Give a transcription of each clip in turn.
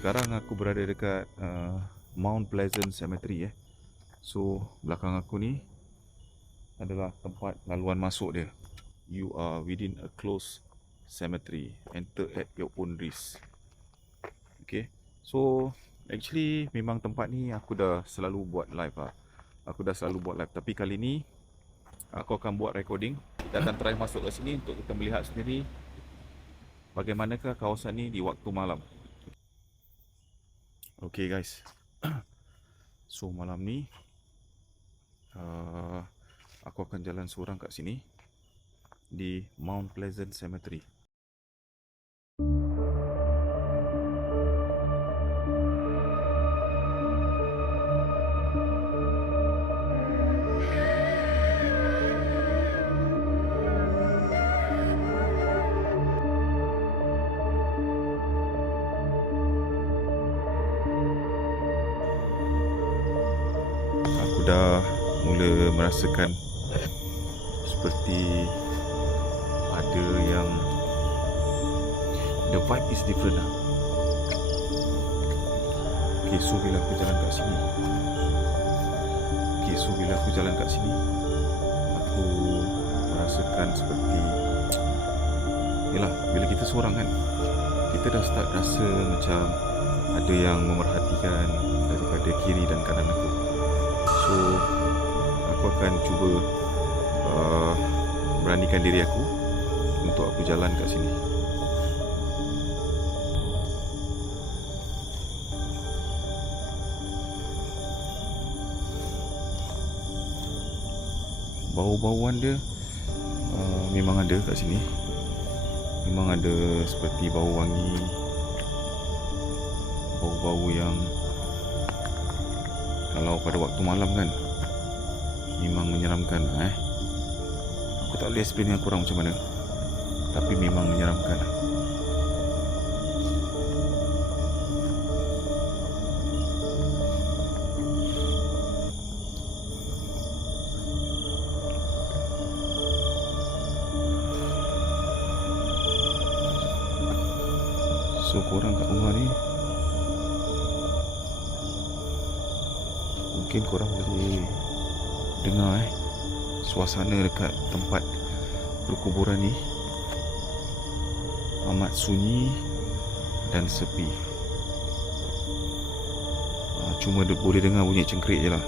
Sekarang aku berada dekat Mount Pleasant Cemetery. So belakang aku ni adalah tempat laluan masuk dia. You are within a closed cemetery. Enter at your own risk. Okay. So actually memang tempat ni aku dah selalu buat live lah. Tapi kali ni aku akan buat recording. Kita akan try masuk ke sini untuk kita melihat sendiri bagaimanakah kawasan ni di waktu malam. Okay guys. So malam ni aku akan jalan seorang kat sini di Mount Pleasant Cemetery. Aku dah mula merasakan seperti ada yang the vibe is different lah. Okay, so bila aku jalan kat sini, aku merasakan seperti yalah, bila kita seorang kan, kita dah start rasa macam ada yang memerhatikan daripada kiri dan kanan aku. So aku akan cuba beranikan diri aku untuk aku jalan kat sini. Bau-bauan dia memang ada kat sini. Memang ada seperti bau wangi, bau-bau yang kalau pada waktu malam kan memang menyeramkan. Aku tak boleh explain dengan korang macam mana, tapi memang menyeramkan. So korang kat rumah ni mungkin korang boleh dengar suasana dekat tempat perkuburan ni amat sunyi dan sepi. Cuma boleh dengar bunyi cengkerik je lah.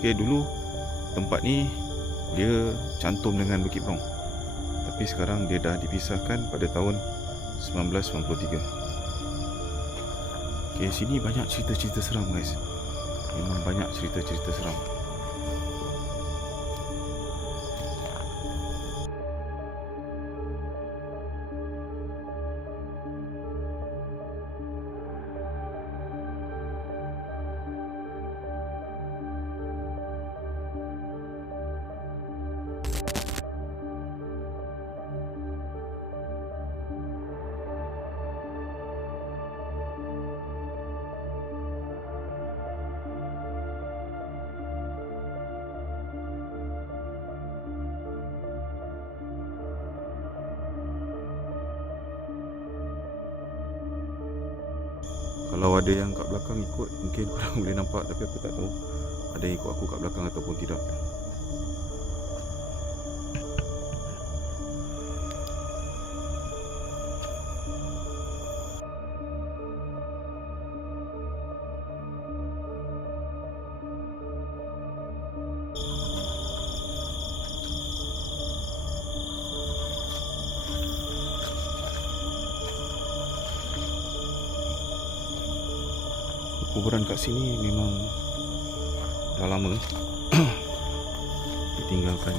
Okay, dulu tempat ni dia cantum dengan Bukit Berong, tapi sekarang dia dah dipisahkan pada tahun 1993. Okay, sini banyak cerita-cerita seram guys. Memang banyak cerita-cerita seram. Kalau ada yang kat belakang ikut, mungkin korang boleh nampak, tapi aku tak tahu ada yang ikut aku kat belakang ataupun tidak. Kuburan kat sini memang dah lama ditinggalkan.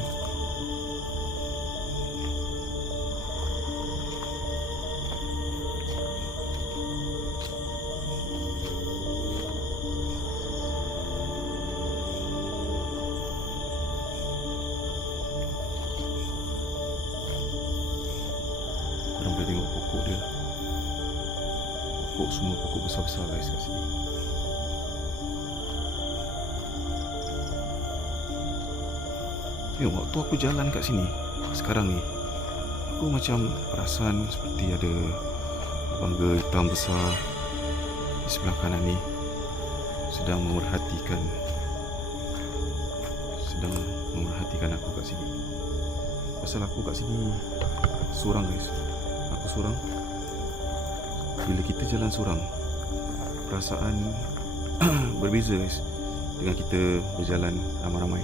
Korang boleh tengok pokok dia. Semua pokok besar-besar guys kat sini. Waktu aku jalan kat sini sekarang ni, aku macam perasan seperti ada bangga hitam besar di sebelah kanan ni sedang memerhatikan aku kat sini. Pasal aku kat sini seorang guys. Aku seorang. Bila kita jalan seorang, perasaan berbeza guys dengan kita berjalan ramai-ramai.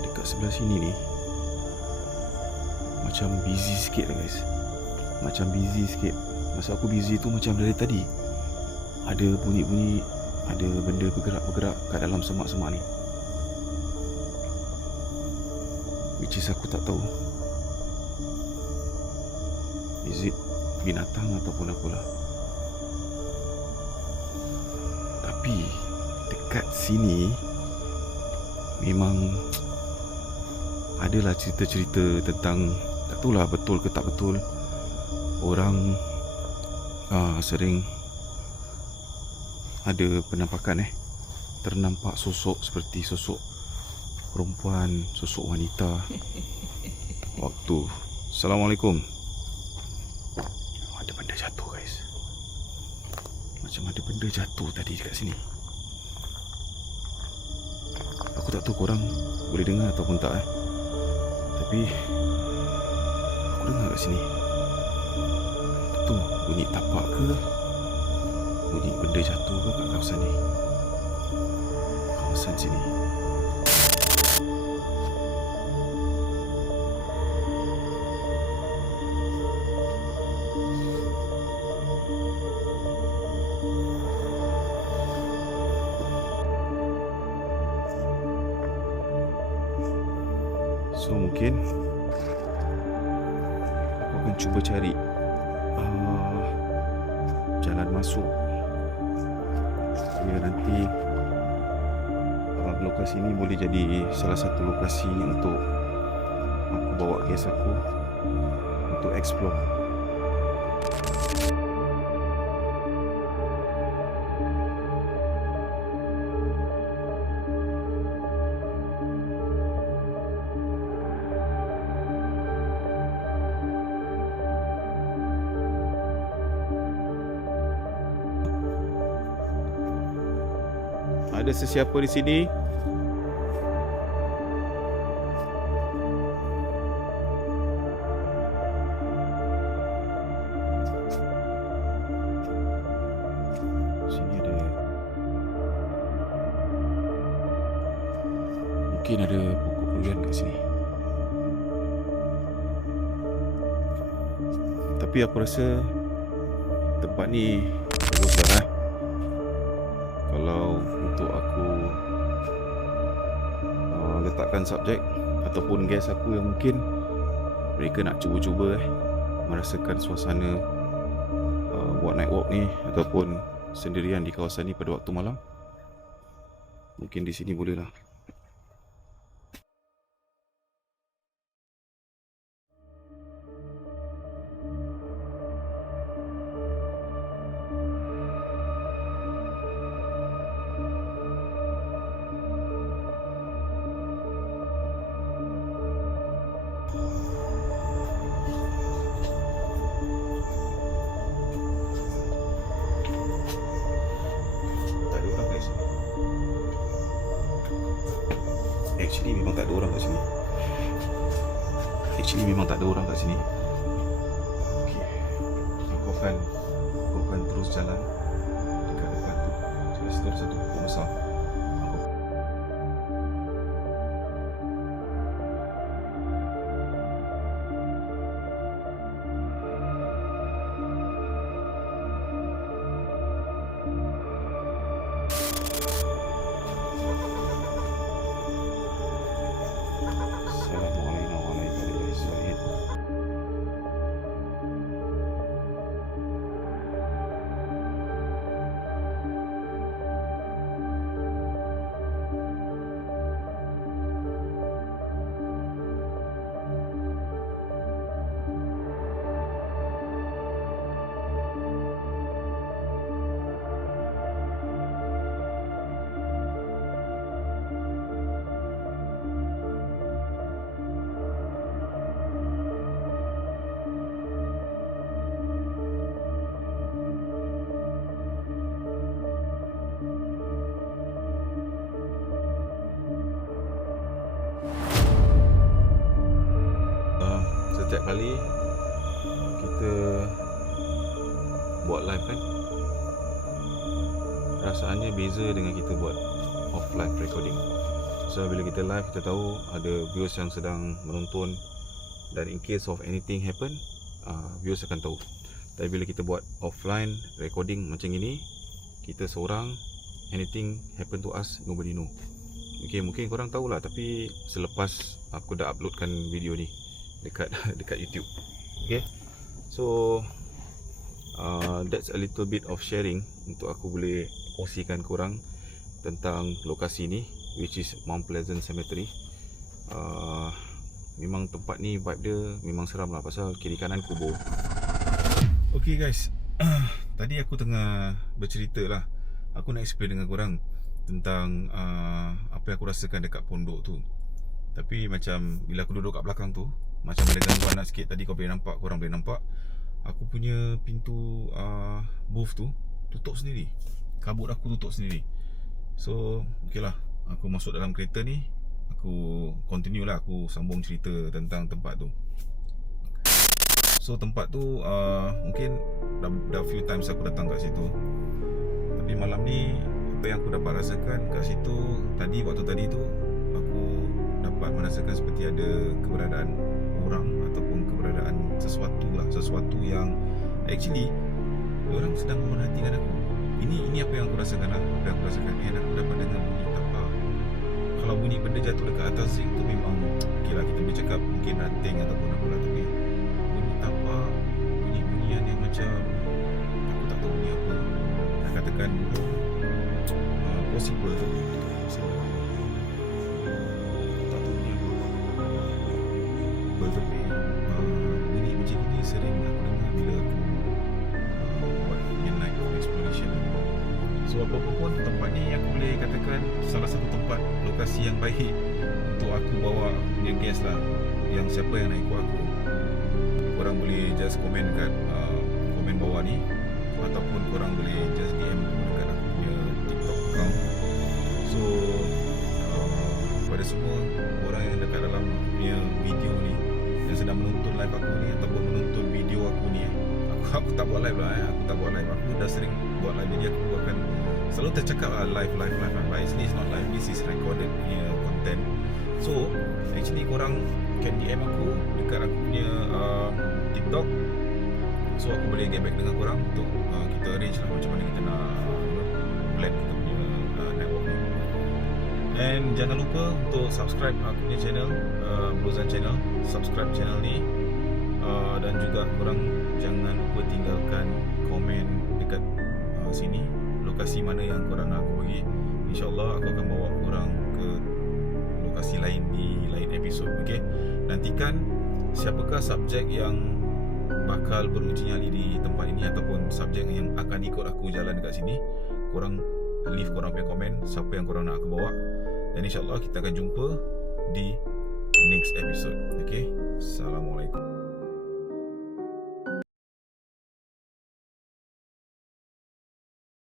Dekat sebelah sini ni macam busy sikit lah guys. Macam busy sikit. Masa aku busy tu macam dari tadi ada bunyi-bunyi, ada benda bergerak-bergerak kat dalam semak-semak ni, which is aku tak tahu is it binatang ataupun apalah. Tapi dekat sini memang adalah cerita-cerita tentang, tak tahulah betul ke tak betul, orang sering ada penampakan ternampak sosok seperti sosok perempuan, sosok wanita waktu. Assalamualaikum. Ada benda jatuh guys. Macam ada benda jatuh tadi dekat sini. Aku tak tahu korang boleh dengar ataupun tak tapi aku dengar kat sini. Tu bunyi tapak ke, bunyi benda jatuh ke kat kawasan ni, kawasan sini. So mungkin aku akan cuba cari jalan masuk. Ya, nanti lokasi ini boleh jadi salah satu lokasi untuk aku bawa guest aku untuk explore. Ada sesiapa di sini? Sini ada. Mungkin ada pokok durian kat sini. Tapi aku rasa tempat ni baguslah kalau untuk aku letakkan subjek ataupun guest aku yang mungkin mereka nak cuba-cuba merasakan suasana buat night walk ni ataupun sendirian di kawasan ni pada waktu malam. Mungkin di sini boleh lah. Actually memang tak ada orang kat sini. Okay. Aku akan terus jalan dekat depan tu. Sebab situ ada satu pokok besar. setiap kali kita buat live kan, rasaannya beza dengan kita buat off live recording. So bila kita live, kita tahu ada viewers yang sedang menonton, dan in case of anything happen, viewers akan tahu. Tapi bila kita buat offline recording macam ini, kita seorang, anything happen to us, nobody know. Okay, mungkin korang tahulah, tapi selepas aku dah uploadkan video ni dekat YouTube. Okay, so that's a little bit of sharing untuk aku boleh kongsikan korang tentang lokasi ni, which is Mount Pleasant Cemetery. Memang tempat ni vibe dia memang seram lah, pasal kiri kanan kubur. Okay guys, tadi aku tengah bercerita lah, aku nak explain dengan korang tentang apa yang aku rasakan dekat pondok tu. Tapi macam bila aku duduk kat belakang tu, macam ada gangguan lah sikit. Tadi korang boleh nampak aku punya pintu booth tu tutup sendiri, kabut aku tutup sendiri. So okay lah, aku masuk dalam kereta ni, aku continue lah, aku sambung cerita tentang tempat tu. So tempat tu mungkin dah few times aku datang kat situ. Tapi malam ni apa yang aku dapat rasakan kat situ, waktu tadi tu aku dapat merasakan seperti ada keberadaan orang ataupun keberadaan sesuatu yang actually orang sedang memerhatikan aku. Ini apa yang aku rasakan lah, apa yang aku rasakan. Aku dapat dengar bunyi tapak. Kalau bunyi benda jatuh dekat atas zinc tu memang okay lah, kita boleh cakap mungkin ranting ataupun apa lah. Tapi bunyi tapak, bunyi-bunyian yang macam aku tak tahu bunyi apa. Nak katakan possible tu, tak tahu bunyi apa. Tapi bunyi macam ni sering aku dengar bila aku buat night exploration. So apa-apa pun, tempat ni aku boleh katakan salah satu tempat lokasi yang baik untuk aku bawa aku punya guest lah, yang siapa yang nak ikut aku. Korang boleh just komen kat komen bawah ni, ataupun korang boleh just DM aku dekat aku punya TikTok account. So kepada semua orang yang dekat dalam aku punya video ni, yang sedang menonton live aku ni ataupun menonton video aku ni, aku tak buat live lah, aku tak buat live. Aku dah sering buat live, jadi aku akan selalu tercakap lah live. But actually it's not live, this is recorded punya content. So actually korang can DM aku dekat aku punya TikTok. So aku boleh get back dengan korang untuk kita arrange lah macam mana kita nak plan kita punya network ni. And jangan lupa untuk subscribe aku punya channel, Blozan Channel. Subscribe channel ni, dan juga korang jangan lupa tinggalkan komen dekat sini lokasi mana yang korang nak aku pergi. InsyaAllah aku akan bawa korang ke lokasi lain di lain episod. Okay, nantikan siapakah subjek yang bakal beruji nyali di tempat ini, ataupun subjek yang akan ikut aku jalan dekat sini. Korang leave korang punya komen siapa yang korang nak aku bawa, dan insyaAllah kita akan jumpa di next episode. Okay, Assalamualaikum.